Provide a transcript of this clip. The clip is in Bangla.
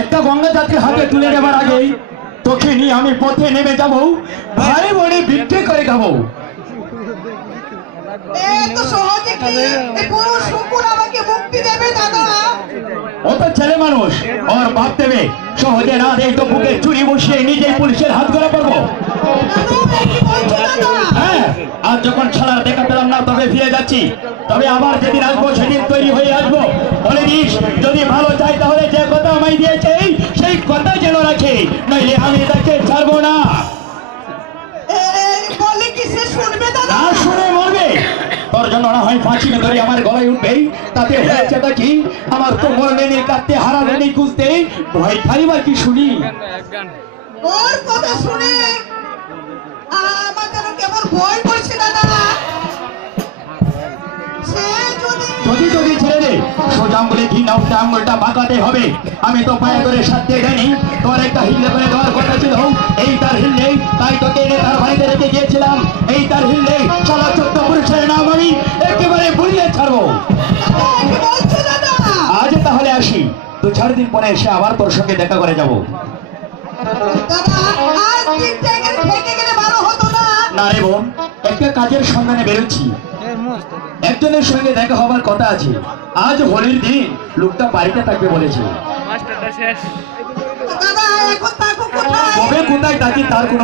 একটা গঙ্গা যাত্রী হাতে তুলে নেবার আগেই তোকে নিয়ে আমি পথে নেমে যাবো, ভাই বোনে বিক্রি করে খাবো। ও তো ছেলে মানুষ, ওর বাপ দেবে সহজে না দেয় তো বুকে চুরি বসিয়ে নিজেই পুলিশের হাত ধরে পড়বো। হ্যাঁ, আজ যখন ছাড়ার দেখা পেলাম না তবে ফিরে যাচ্ছি, তবে আবার যেদিন আসবো সেদিন তৈরি হয়ে আসবো। বলে দিস যদি ভালো চাই তাহলে যে কথা আমায় দিয়েছে সেই কথা যেন রাখে, নইলে আমি তাকে ছাড়বো না। না শুনে মরবে, তোর জন্য না হয় ফাঁসি ধরে আমার গলায় উঠবেই, তাতে হয়েছেটা কি? আমার তো মরণের কাটতে হারালেনি খুঁজতে ভয় খাইবার কি শুনি। ওর কথা শুনে আমার যেন কেমন ভয় করছে দাদা। যদি যদি ছেড়ে দে সোজা আঙ্গুলে ঘি না উঠতে আঙ্গুলটা বাঁকাতে হবে। আমি তো পায়ে করে সাথে জানি তোর একটা হিল্লে করে দেওয়ার কথা ছিল, এই তার হিল্লেই তাই তোকে এনে তার বাড়িতে রেখে গিয়েছিলাম। এই তার হিল্লেই সারা 14 পুরুষের নাম আমি একেবারে ভুলিয়ে ছাড়বো। আজ তাহলে আসি, 2-4 দিন পরে এসে আবার তোর সঙ্গে দেখা করে যাবো। না রে বোন, একটা কাজের সন্ধানে বেরোচ্ছি, একজনের সঙ্গে দেখা হবার কথা আছে। আজ হোলির দিন লোকটা বাড়িতে থাকবে বলেছে। কবে কোথায় থাকি তার কোনো